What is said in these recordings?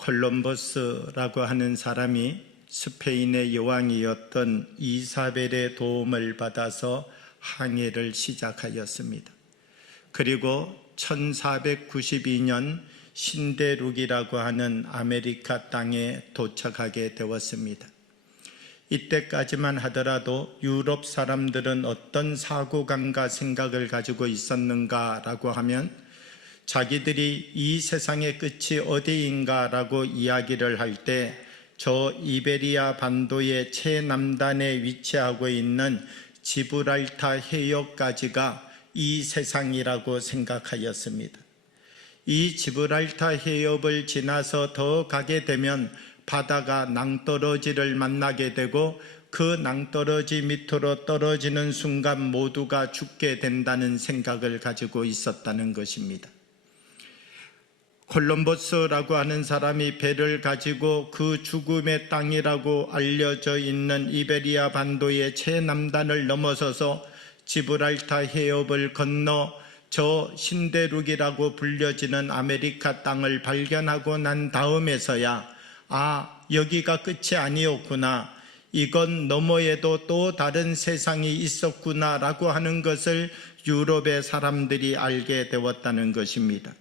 콜럼버스라고 하는 사람이 스페인의 여왕이었던 이사벨의 도움을 받아서 항해를 시작하였습니다. 그리고 1492년 신대륙이라고 하는 아메리카 땅에 도착하게 되었습니다. 이때까지만 하더라도 유럽 사람들은 어떤 사고감과 생각을 가지고 있었는가라고 하면 자기들이 이 세상의 끝이 어디인가라고 이야기를 할 때 저 이베리아 반도의 최남단에 위치하고 있는 지브랄타 해협까지가 이 세상이라고 생각하였습니다. 이 지브랄타 해협을 지나서 더 가게 되면 바다가 낭떠러지를 만나게 되고 그 낭떠러지 밑으로 떨어지는 순간 모두가 죽게 된다는 생각을 가지고 있었다는 것입니다. 콜럼버스라고 하는 사람이 배를 가지고 그 죽음의 땅이라고 알려져 있는 이베리아 반도의 최남단을 넘어서서 지브랄타 해협을 건너 저 신대륙이라고 불려지는 아메리카 땅을 발견하고 난 다음에서야 여기가 끝이 아니었구나, 이건 너머에도 또 다른 세상이 있었구나 라고 하는 것을 유럽의 사람들이 알게 되었다는 것입니다.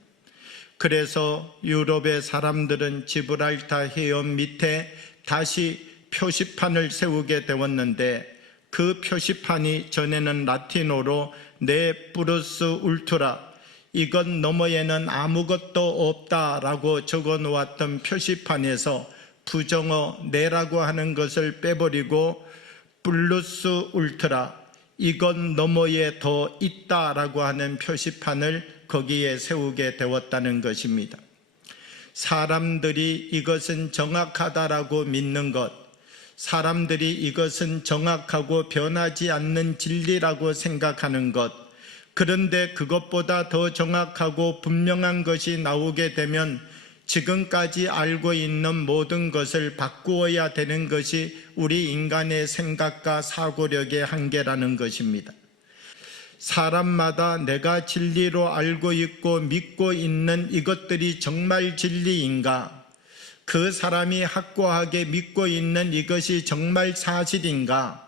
그래서 유럽의 사람들은 지브랄타 해협 밑에 다시 표시판을 세우게 되었는데 그 표시판이 전에는 라틴어로 네 프루스 울트라, 이건 너머에는 아무것도 없다라고 적어 놓았던 표시판에서 부정어 네라고 하는 것을 빼버리고 플루스 울트라, 이건 너머에 더 있다라고 하는 표시판을 거기에 세우게 되었다는 것입니다. 사람들이 이것은 정확하다라고 믿는 것, 사람들이 이것은 정확하고 변하지 않는 진리라고 생각하는 것, 그런데 그것보다 더 정확하고 분명한 것이 나오게 되면 지금까지 알고 있는 모든 것을 바꾸어야 되는 것이 우리 인간의 생각과 사고력의 한계라는 것입니다. 사람마다 내가 진리로 알고 있고 믿고 있는 이것들이 정말 진리인가? 그 사람이 확고하게 믿고 있는 이것이 정말 사실인가?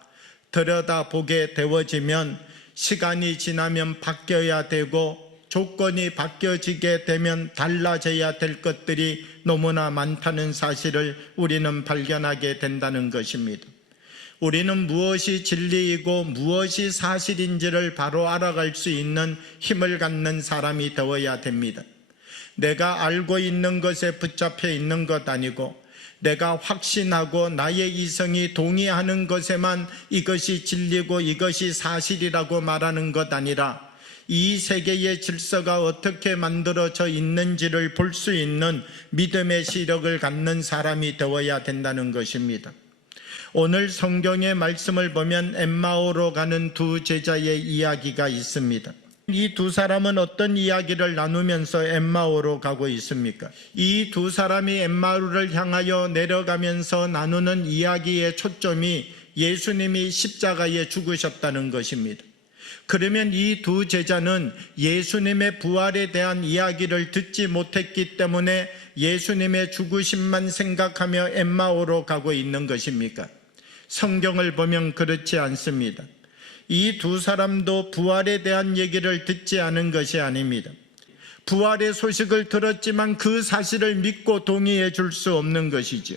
들여다보게 되어지면 시간이 지나면 바뀌어야 되고 조건이 바뀌어지게 되면 달라져야 될 것들이 너무나 많다는 사실을 우리는 발견하게 된다는 것입니다. 우리는 무엇이 진리이고 무엇이 사실인지를 바로 알아갈 수 있는 힘을 갖는 사람이 되어야 됩니다. 내가 알고 있는 것에 붙잡혀 있는 것 아니고 내가 확신하고 나의 이성이 동의하는 것에만 이것이 진리고 이것이 사실이라고 말하는 것 아니라 이 세계의 질서가 어떻게 만들어져 있는지를 볼 수 있는 믿음의 시력을 갖는 사람이 되어야 된다는 것입니다. 오늘 성경의 말씀을 보면 엠마오로 가는 두 제자의 이야기가 있습니다. 이 두 사람은 어떤 이야기를 나누면서 엠마오로 가고 있습니까? 이 두 사람이 엠마오를 향하여 내려가면서 나누는 이야기의 초점이 예수님이 십자가에 죽으셨다는 것입니다. 그러면 이 두 제자는 예수님의 부활에 대한 이야기를 듣지 못했기 때문에 예수님의 죽으심만 생각하며 엠마오로 가고 있는 것입니까? 성경을 보면 그렇지 않습니다. 이 두 사람도 부활에 대한 얘기를 듣지 않은 것이 아닙니다. 부활의 소식을 들었지만 그 사실을 믿고 동의해 줄 수 없는 것이죠.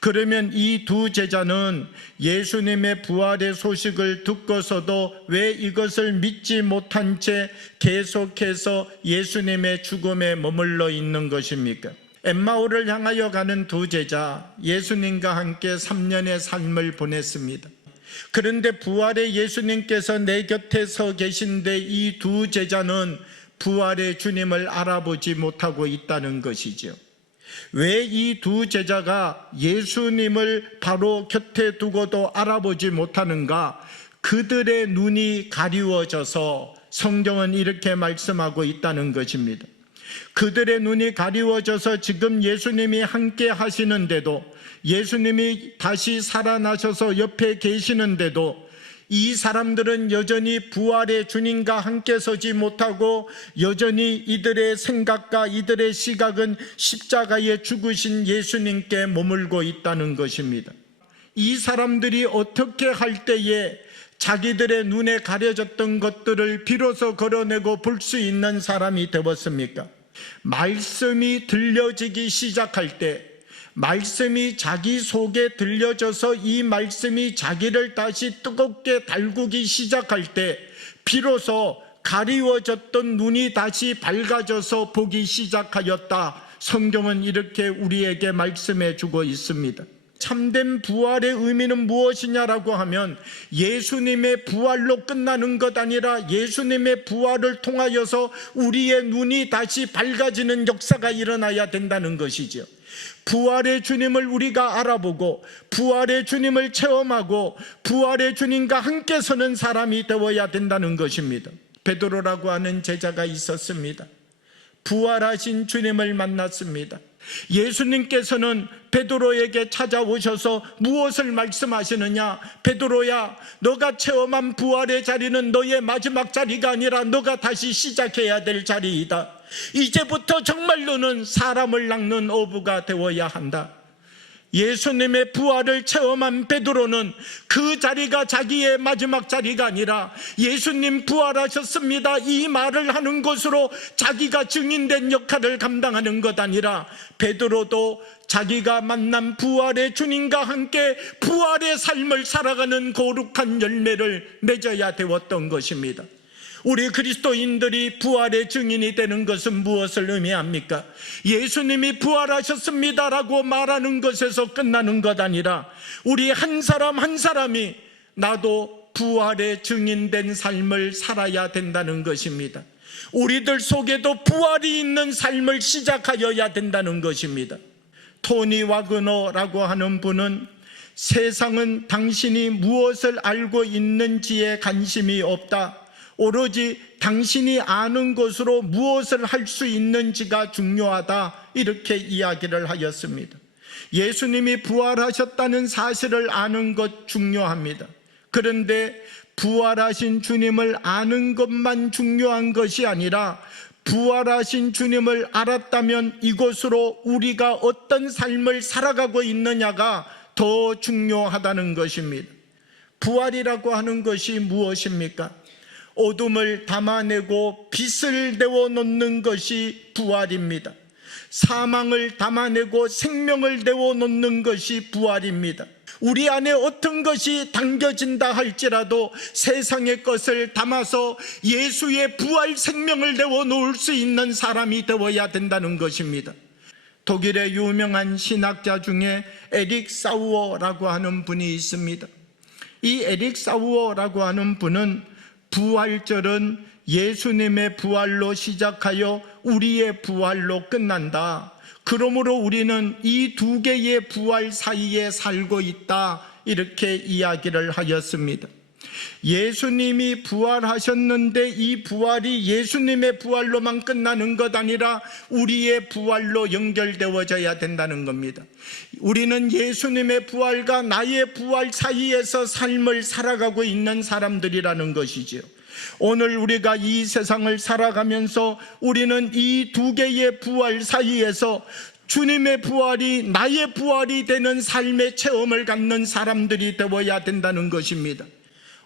그러면 이 두 제자는 예수님의 부활의 소식을 듣고서도 왜 이것을 믿지 못한 채 계속해서 예수님의 죽음에 머물러 있는 것입니까? 엠마오를 향하여 가는 두 제자, 예수님과 함께 3년의 삶을 보냈습니다. 그런데 부활의 예수님께서 내 곁에 서 계신데 이 두 제자는 부활의 주님을 알아보지 못하고 있다는 것이죠. 왜 이 두 제자가 예수님을 바로 곁에 두고도 알아보지 못하는가? 그들의 눈이 가리워져서 성경은 이렇게 말씀하고 있다는 것입니다. 그들의 눈이 가리워져서 지금 예수님이 함께 하시는데도, 예수님이 다시 살아나셔서 옆에 계시는데도 이 사람들은 여전히 부활의 주님과 함께 서지 못하고 여전히 이들의 생각과 이들의 시각은 십자가에 죽으신 예수님께 머물고 있다는 것입니다. 이 사람들이 어떻게 할 때에 자기들의 눈에 가려졌던 것들을 비로소 걸어내고 볼 수 있는 사람이 되었습니까? 말씀이 들려지기 시작할 때, 말씀이 자기 속에 들려져서 이 말씀이 자기를 다시 뜨겁게 달구기 시작할 때 비로소 가리워졌던 눈이 다시 밝아져서 보기 시작하였다. 성경은 이렇게 우리에게 말씀해 주고 있습니다. 참된 부활의 의미는 무엇이냐라고 하면 예수님의 부활로 끝나는 것 아니라 예수님의 부활을 통하여서 우리의 눈이 다시 밝아지는 역사가 일어나야 된다는 것이죠. 부활의 주님을 우리가 알아보고 부활의 주님을 체험하고 부활의 주님과 함께 서는 사람이 되어야 된다는 것입니다. 베드로라고 하는 제자가 있었습니다. 부활하신 주님을 만났습니다. 예수님께서는 베드로에게 찾아오셔서 무엇을 말씀하시느냐? 베드로야, 너가 체험한 부활의 자리는 너의 마지막 자리가 아니라 너가 다시 시작해야 될 자리이다. 이제부터 정말 너는 사람을 낚는 어부가 되어야 한다. 예수님의 부활을 체험한 베드로는 그 자리가 자기의 마지막 자리가 아니라 예수님 부활하셨습니다 이 말을 하는 것으로 자기가 증인된 역할을 감당하는 것 아니라 베드로도 자기가 만난 부활의 주님과 함께 부활의 삶을 살아가는 거룩한 열매를 맺어야 되었던 것입니다. 우리 그리스도인들이 부활의 증인이 되는 것은 무엇을 의미합니까? 예수님이 부활하셨습니다라고 말하는 것에서 끝나는 것 아니라 우리 한 사람 한 사람이 나도 부활의 증인된 삶을 살아야 된다는 것입니다. 우리들 속에도 부활이 있는 삶을 시작하여야 된다는 것입니다. 토니 와그너라고 하는 분은 세상은 당신이 무엇을 알고 있는지에 관심이 없다. 오로지 당신이 아는 것으로 무엇을 할 수 있는지가 중요하다. 이렇게 이야기를 하였습니다. 예수님이 부활하셨다는 사실을 아는 것 중요합니다. 그런데 부활하신 주님을 아는 것만 중요한 것이 아니라 부활하신 주님을 알았다면 이것으로 우리가 어떤 삶을 살아가고 있느냐가 더 중요하다는 것입니다. 부활이라고 하는 것이 무엇입니까? 어둠을 담아내고 빛을 내어놓는 것이 부활입니다. 사망을 담아내고 생명을 내어놓는 것이 부활입니다. 우리 안에 어떤 것이 담겨진다 할지라도 세상의 것을 담아서 예수의 부활 생명을 내어놓을 수 있는 사람이 되어야 된다는 것입니다. 독일의 유명한 신학자 중에 에릭 사우어라고 하는 분이 있습니다. 이 에릭 사우어라고 하는 분은 부활절은 예수님의 부활로 시작하여 우리의 부활로 끝난다. 그러므로 우리는 이 두 개의 부활 사이에 살고 있다. 이렇게 이야기를 하였습니다. 예수님이 부활하셨는데 이 부활이 예수님의 부활로만 끝나는 것 아니라 우리의 부활로 연결되어져야 된다는 겁니다. 우리는 예수님의 부활과 나의 부활 사이에서 삶을 살아가고 있는 사람들이라는 것이지요. 오늘 우리가 이 세상을 살아가면서 우리는 이 두 개의 부활 사이에서 주님의 부활이 나의 부활이 되는 삶의 체험을 갖는 사람들이 되어야 된다는 것입니다.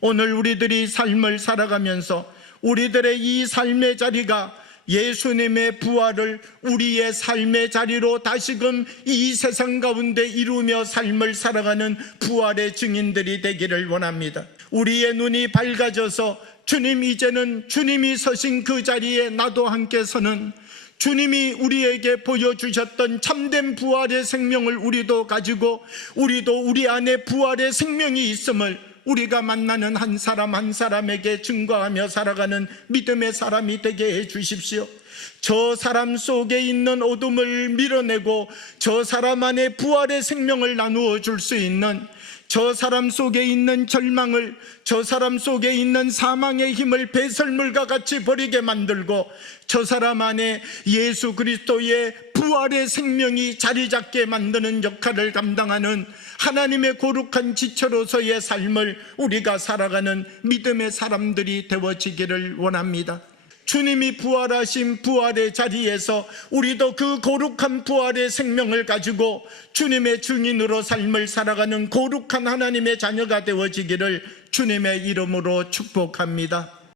오늘 우리들이 삶을 살아가면서 우리들의 이 삶의 자리가 예수님의 부활을 우리의 삶의 자리로 다시금 이 세상 가운데 이루며 삶을 살아가는 부활의 증인들이 되기를 원합니다. 우리의 눈이 밝아져서 주님, 이제는 주님이 서신 그 자리에 나도 함께 서는, 주님이 우리에게 보여주셨던 참된 부활의 생명을 우리도 가지고 우리도 우리 안에 부활의 생명이 있음을 우리가 만나는 한 사람 한 사람에게 증거하며 살아가는 믿음의 사람이 되게 해 주십시오. 저 사람 속에 있는 어둠을 밀어내고 저 사람 안에 부활의 생명을 나누어 줄 수 있는, 저 사람 속에 있는 절망을, 저 사람 속에 있는 사망의 힘을 배설물과 같이 버리게 만들고 저 사람 안에 예수 그리스도의 부활의 생명이 자리 잡게 만드는 역할을 감당하는 하나님의 거룩한 지체로서의 삶을 우리가 살아가는 믿음의 사람들이 되어지기를 원합니다. 주님이 부활하신 부활의 자리에서 우리도 그 거룩한 부활의 생명을 가지고 주님의 증인으로 삶을 살아가는 거룩한 하나님의 자녀가 되어지기를 주님의 이름으로 축복합니다.